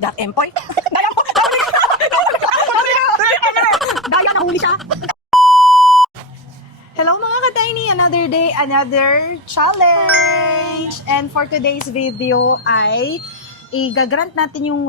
Jack Empoy. Daya po. Daya, nahuli siya. Hello mga ka-tiny! Another day, another challenge! And for today's video ay i-grant natin yung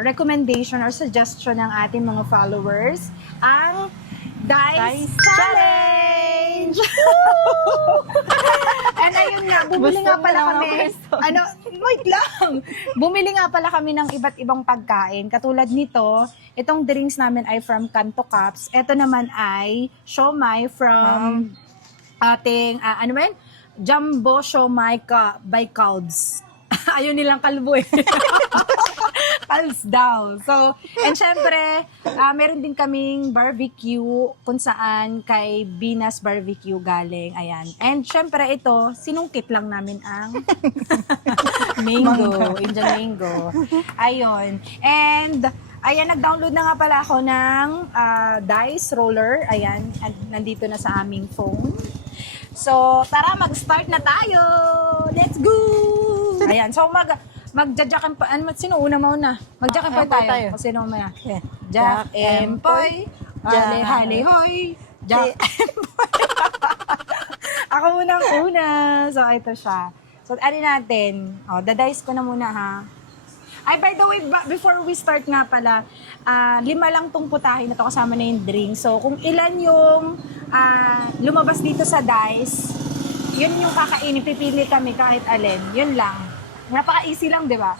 recommendation or suggestion ng ating mga followers ang Dice Challenge! And ayun nga, bumili nga pala kami. Wait lang! Bumili nga pala kami ng iba't ibang pagkain. Katulad nito, itong drinks namin ay from Kanto Cups. Ito naman ay siomai from ating, Jumbo Siomai by Calbs. Ayun nilang kalbo eh. Calbs daw. So, and syempre, meron din kaming barbecue kung saan kay Binas Barbecue galing. Ayan. And syempre ito, sinungkit lang namin ang mango. Indian mango. Ayun. And, ayan, nag-download na nga pala ako ng dice roller. Ayan, nandito na sa aming phone. So, tara, mag-start na tayo! Let's go! Ayan, so magja-jack pa. Sino una mauna? Mag-jack pa tayo. O sino maya? Jack Empoy, hali hoy, Jack Empoy. Ako unang-una. So, ito siya. So, ano natin? O, dadice ko na muna ha. Ay, by the way, before we start nga pala, 5 lang tong putahe na to kasama na yung drink. So, kung ilan yung lumabas dito sa dice, yun yung kakainin. Pipili kami kahit alin. Yun lang. Napaka-easy lang, di ba?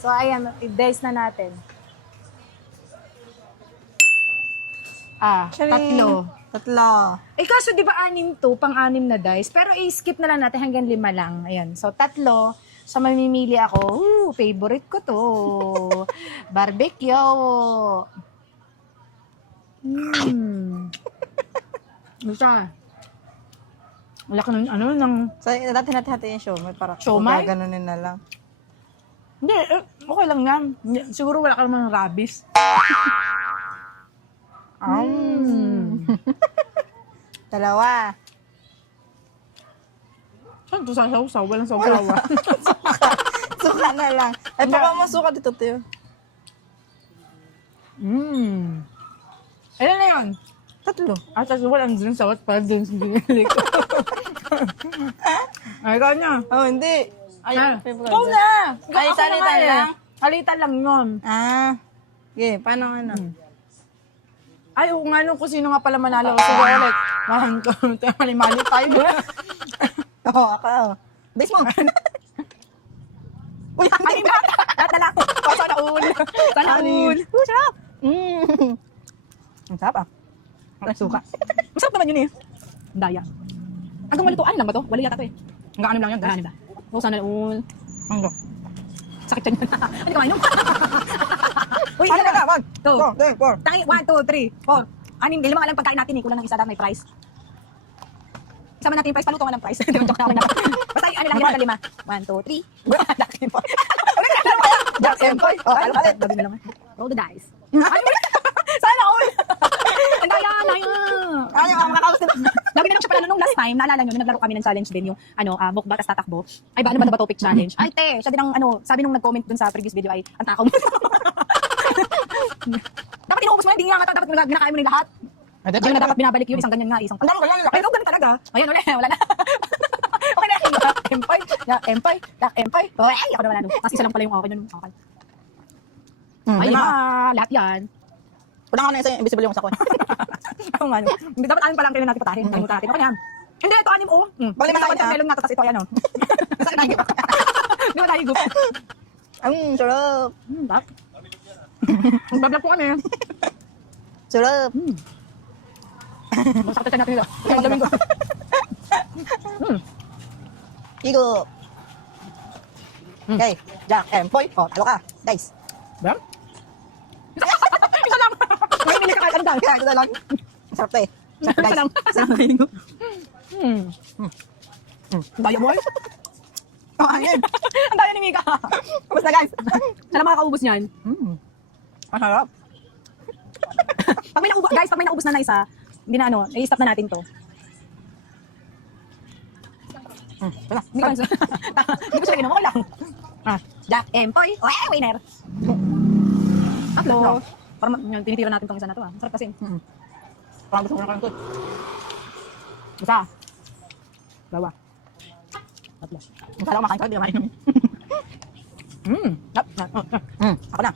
So, ayan, i-dice na natin. Tatlo. Eh, kaso di ba 6 to, pang-6 na dice? Pero i-skip na lang natin hanggang 5 lang. Ayan. So, 3. So, mamimili ako. Favorite ko to. Barbecue. Basta. Wala ka nung, So, natin yung show. May parang siomai? gaganunin na lang. Hindi, okay lang yan. Siguro wala ka naman ng rabies. Dalawa. Saan ito sa sausaw? Walang sausawa. Suka na lang. Ay, baka masuka dito, Teo. Ilan na yun? 3. Tapos walang dun sa what pa dun sa binili ko. Ay, ikaw na. Oh, hindi. Ay, Ikaw na! Ay, Ako salitan naman eh. lang? Salitan lang yun. Okay, paano nga na? Ay, kung ano, kung sino nga pala manalo. Siguro like, mahan ko. Mali-mali tayo. Oo, ako. Base mo. Uy, ay, bata lang. Sana all. Sana all. Sarap. Ang sarap Ang suka. Masarap naman yun eh. Ang daya. Hanggang malituan lang ba to? Wala yata to eh. Hanggang 6 lang yun. Hanggang 6 ba? Oh, sana all. Hanggang. Sakit yan. Hindi ka mainom. Uy, Paano isa na? 1, 2, 4. Tangi, 1, 2, 3, 4. 5 nga lang pagkain natin eh. Kulang ng isa daw may price. Isama natin yung price. Paluto nga ng price. Joke na ako na. Basta yung lang yung 5. 1, 2, 3. Jack Empoy. Palit. Gabi na lang. Roll the dice. Sana all. Ang daya na yun. Ayaw ang makakaus nito. Lagi na lang siya pala nung last time. Naalala nyo, nung naglaro kami ng challenge din yung mukbang tas tatakbo. Ay ba, ano ba topic challenge? Ay te, siya din ang sabi nung nag-comment dun sa previous video ay ang takaw mo. Dapat inuubos mo yan, hindi nga nga dapat ginakain mo ng lahat. Hindi na dapat binabalik yun, isang ganyan nga, isang Ang ganyan. pero ganun talaga. Ayun ulit, wala na. Okay na, Empoy. Ay, ako naman ano. Tapos isa lang pala yung okay nun. Okay. Ay, lahat yan. Wala ka na yung invisible yung sa ko. Ako nga. Hindi dapat anim pa lang kailan natin patahin. Okay yan. Hindi, ito 6 oh. Bali na naman yung melon nga, tapos ito yan oh. Masakit na higop. Di ba tayo higop? Sarap. Tap. Magbablog po kami. Sarap. Masakit natin nila. Kaya malamig ko. Igo. Okay, Jack Empoy. Oh, talo ka. Dice. Ba? Isa lang. May mili ka kahit ano daw. Kaya, ito lang. Sarap to eh. Sarap, Isa guys. lang. Sarap na hiling ko. Daya mo. Oh, ayun. Ang daya ni Mika. Kamusta guys? Sana makakaubos niyan. Ang sarap. Pag may naubos na isa, hindi na i-stop na natin to. Wala. Hindi ko siya inom. Okay lang. Jack Empoy. Uy, winner. Tatlo. Parang yung tinitira natin tong isa na to, ah. Masarap kasi. Parang gusto ko na kayo. Isa. Dalawa. Tatlo. Kala ko makain ka, di naman. Ako na.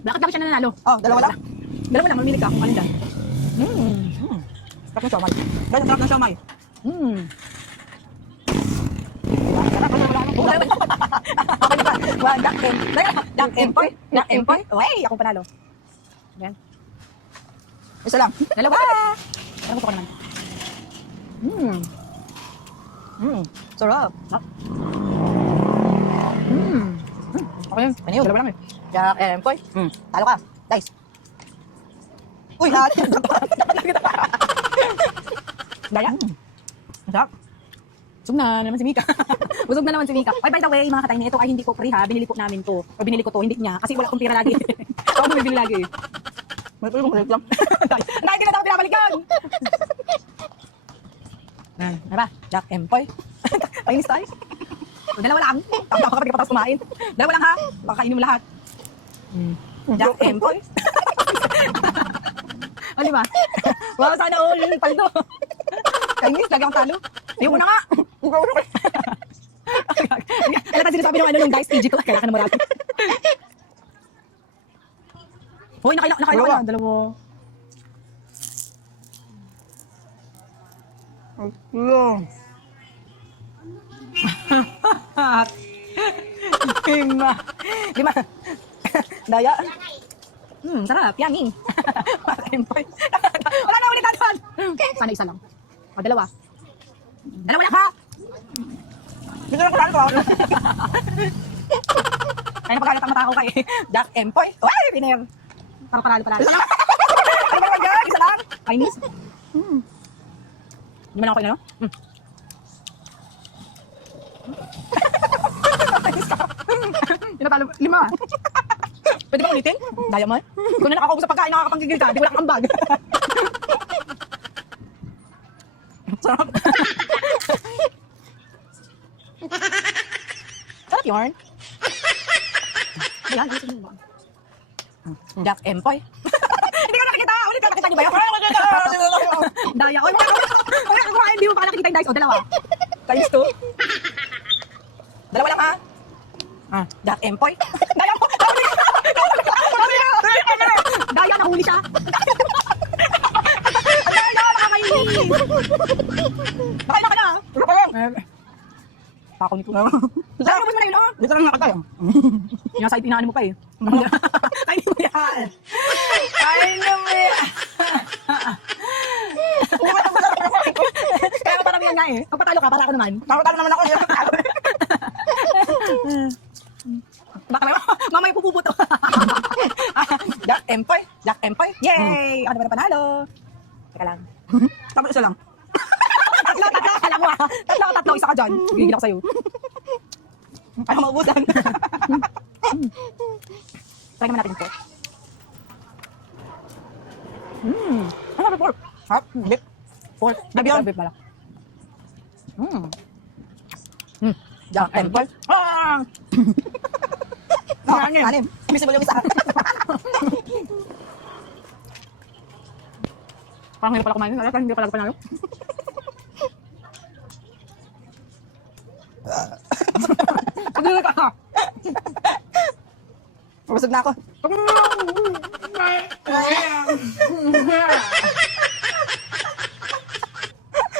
Bakit dapat siya nanalo? Oh, dalawa lang. Dalawa lang, mamili ka kung alin dyan. Sarap ng siomay. Guys, sarap ng siomay. Okay na ba? Jack Empoy. Jack Empoy. Uy, ako panalo. Yan. Isa lang. Dalawa. Pero gusto ko naman. Sarap. Okay yun. Ano yun? Dalawa lang eh. Jack Empoy. Talo ka. Guys. Uy, lahat. Daya. Sarap. Busog na naman si Mika. Busog na naman si Mika. Ay, by the way, mga katay, ito ay hindi ko free ha. Binili po namin to. O binili ko to, hindi niya. Kasi wala akong pira lagi. Ako bumibili lagi. May pwede kong kulit lang. Dahil hindi na ako pinabalik yan. Ano ba? Jack Empoy. Painis tayo. So, dalawa lang. Tapos ako kapag kapatapos kumain. Dalawa lang ha. Baka kainin mo lahat. Jack Empoy. O, di ba? Wow, sana all. Paldo. Kainis, lagi akong talo. Ayoko na nga. Alam ka sinasabi ng nung dice PG ko. Kailangan na marami. Hoy, nakailan ka na. Dalawa. Lima. Daya. Sarap. Yummy. Wala na ulit natin. Sana isa lang. O, dalawa. Dalawa lang ha. Dito lang ko lang ko. Ay, napakalat ang mata ko kay Jack Empoy. Uy, winner. Parang panalo. Ano ba yan? Isa lang. Kainis. Hindi mo na ako kayo, no? Tinatalo. 5. Pwede ba ulitin? Daya mo. Kung na nakakausap pagkain, nakakapanggigil ka, di wala kang ambag. Sarap. Sarap yarn. Ayan, gusto mo ba? Jack Empoy. Hindi ka nakikita! Ulit ka nakita niyo ba yun? Daya. Oy, mga kumain, di mo pa nakikita yung dice. O, dalawa. Times 2. Dalawa lang ha. Jack Empoy. Daya mo! Daya, nahuli siya. Daya, nakakainis. Nakain na ka na. Ano pa yan? Pako nito. Daya, nabos mo na yun, oh. Dito lang nakatay. Yung side, inaano mo pa eh. Ay, hindi mo yan. Kaya maparamihan nga eh. Pag patalo ka, para ako naman. Nakatalo naman ako. Baka naman, mamaya pupuputo. Jack Empoy. Jack Empoy. Yay! Ako naman ang panalo. Teka lang. Tapos isa lang. Tatlo. Kala mo ah. Tatlo. Isa ka dyan. Gigil ako sa'yo. Ayaw maubusan. Try naman natin ito. Ano ba pork? Harap. Beef. Pork. Beef yun. Beef pala. Jack Empoy. Anim. Visible yung isa. Parang hirap pala kumain. Alam ka, hindi pala ako panalo. Pagdala ka. Mabusog na ako.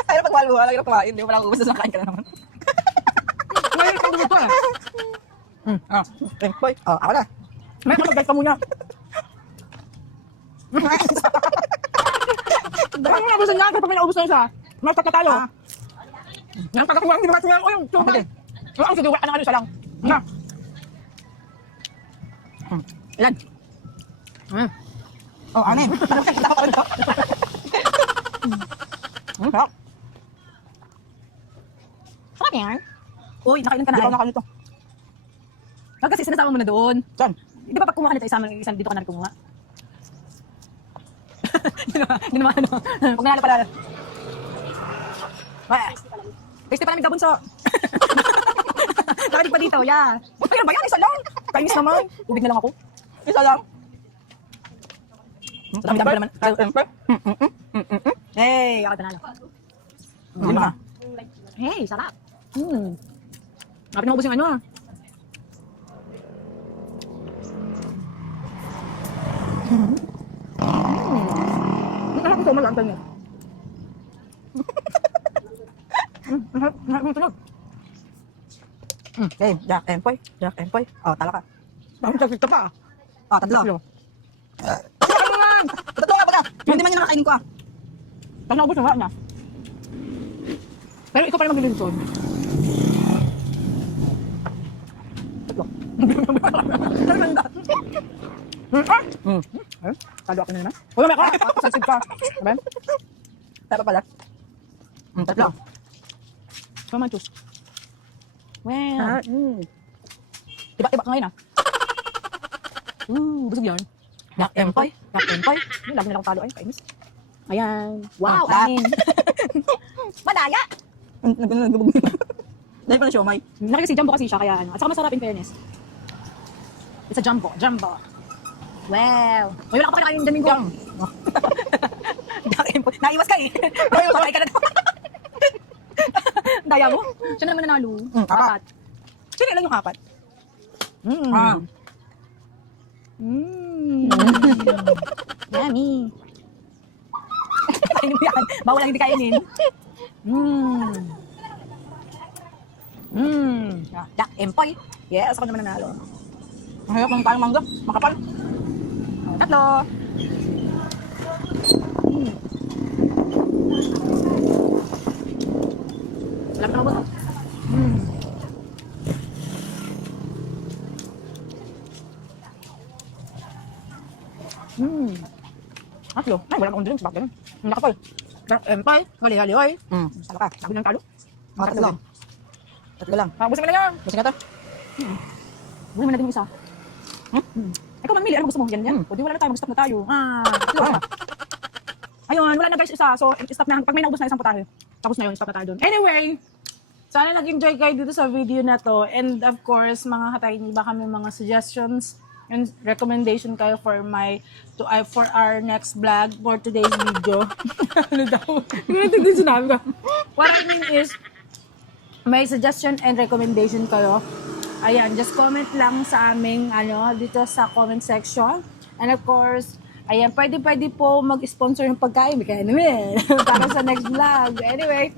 Ay, pag mahal mo, alam ko kumain. Hindi mo pala ubus na kain ka na naman. Ngayon, ikaw gusto eh. Empoy. Ako na. May mag-guys ka muna. Parang mga gusto niya. Kapag may naubos na isa. May pagkatalo. Yung pagkakuha, hindi naman siya. O yung tumpay. Ang sige, wala ka na isa lang. Na. Ilan? Anim. Kita ko pa rin ito. Sarap. Sarap yan. Uy, nakailan ka na. Hindi ako nakain ito. Kasi sinasama mo na doon. Saan? Di ba pag kumuha nito, isang dito ka na rin kumuha? Hindi naman ano. Pag nanalo pala. Tasty pa namin kabunso. Nakatig pa dito, yeah. Kaya ba yan? Isa lang. Kainis naman. Tubig na lang ako. Isa lang. Dami-dami pa naman. Hey, ako tanalo. Hindi na. Hey, sarap. Kapit na ubos yung ano ah. Ang sarap ko lang tanyo. Ang tunog. Okay, Jack and Poy. Jack and Poy. Oh, talo ka. Ang sakit ka pa ah. Oh, tatlo. Ano yan? Tatlo ka baga. Hindi man yung nakakainin ko ah. Tapos naubos na wala na. Pero ikaw pa rin maglilitsod. Tatlo. Talo ako na naman. Uy, may ka! Sasig ka. Diba? Talo pala. Tatlo. Come on, choose. Well. Ah, Tiba-tiba ka ngayon ah. Busog yan. Jack and Poy. Yak empoy. Yung lagi nila akong talo ay, kainis. Ayan. Wow, Ah, anin. Madaya! Nagubog nila. Dahil pala siomay. Laki kasi jumbo kasi siya, kaya ano. At saka masarap in fairness. It's a jumbo. Jumbo. Wow. Uy, wala ka pa kinakain yung Domingo. Jack and Poy. Naiwas ka eh. Bakay ka na daw. Daya mo? Siya na naman nanalo. Apat. Sino ilan yung apat? Ah. Yummy. Kainin mo yan. Bawal lang hindi kainin. Jack Empoy. Yes, ako naman nanalo. Ang hirap ng tayong mangga. Makapal. Tatlo. Alam na ba? Tatlo. Ay, wala akong drinks. Bakit ganun? Nakapal. Jack Empoy. Hali-hali-hoy. Talo ka. Sabi ng talo. Mga tatlo. Tatlo lang. Busin mo na yan. Gusto nga to? Busin mo na din yung isa. Ikaw mamili. Ano gusto mo? Yan yan. O di wala na tayo. Mag-stop na tayo. Ayun, wala na guys isa. So, stop na. Pag may naubos na isang putahe. Tapos na yun. Stop na tayo doon. Anyway, sana nag-enjoy kayo dito sa video na to. And of course, mga katayni, baka may mga suggestions and recommendation kayo for for our next vlog for today's video. Ano daw? Hindi din sinabi ko. What I mean is, may suggestion and recommendation kayo. Ayan, just comment lang sa aming, dito sa comment section. And of course, ayan, pwede po mag-sponsor ng pagkain. Kaya naman, para sa next vlog. Anyway,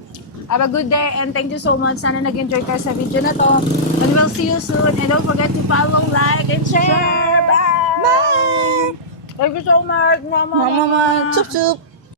have a good day and thank you so much. Sana nag-enjoy kayo sa video na to. And we'll see you soon. And don't forget to follow, like, and share. Bye! Bye! Thank you so much, Mama. Mama, sup sup.